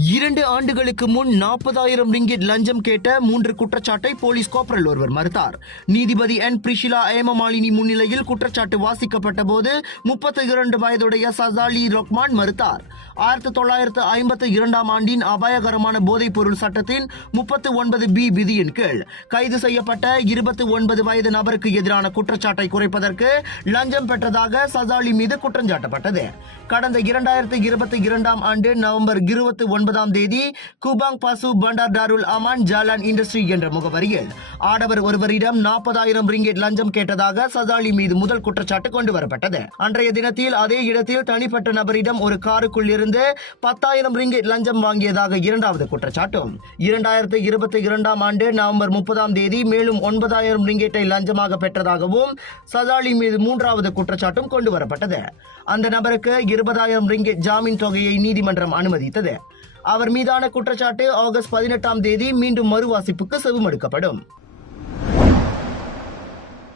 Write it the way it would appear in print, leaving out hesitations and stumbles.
2 ஆண்டுகளுக்கு முன் 40,000 ரிங்கிட் லஞ்சம் கேட்ட 3 குற்றச்சாட்டை போலீஸ் கார்பரல் ஒருவர் மறுத்தார். நீதிபதி என் பிரிஷிலா ஏமமாலினி முன்னிலையில் குற்றச்சாட்டு வாசிக்கப்பட்ட போது 32 வயதுடைய சசாலி ரொக்மான் மறுத்தார். 1952 ஆண்டின் அபாயகரமான போதைப் பொருள் சட்டத்தின் 39B விதியின் கீழ் கைது செய்யப்பட்ட 29 வயது நபருக்கு எதிரான குற்றச்சாட்டை குறைப்பதற்கு லஞ்சம் பெற்றதாக சசாலி மீது குற்றஞ்சாட்டப்பட்டது. கடந்த 2022 ஆண்டு நவம்பர் 29 தேதி குபாங் பாசு பண்டார் டாருல் அமான் ஜாலான் இண்டஸ்ட்ரி என்ற முகவரியில் ஆடவர் ஒருவரிடம் 40,000 ரிங்கெட் லஞ்சம் கேட்டதாக சசாலி மீது முதல் குற்றச்சாட்டு கொண்டு வரப்பட்டது. அன்றைய தினத்தில் அதே இடத்தில் தனிப்பட்ட நபரிடம் ஒரு காருக்குள் இருந்து 10,000 ரிங்கெட் லஞ்சம் வாங்கியதாக இரண்டாவது குற்றச்சாட்டும். 2022 ஆண்டு நவம்பர் 30 தேதி மேலும் 9,000 ரிங்கெட்டை லஞ்சமாக பெற்றதாகவும் சசாலி மீது மூன்றாவது குற்றச்சாட்டும் கொண்டு வரப்பட்டது. அந்த நபருக்கு 20,000 ரிங்கெட் ஜாமீன் தொகையை நீதிமன்றம் அனுமதித்தது. அவர் மீதான குற்றச்சாட்டு ஆகஸ்ட் 18 தேதி மீண்டும் மறுவாசிப்புக்கு செவிமடுக்கப்படும்.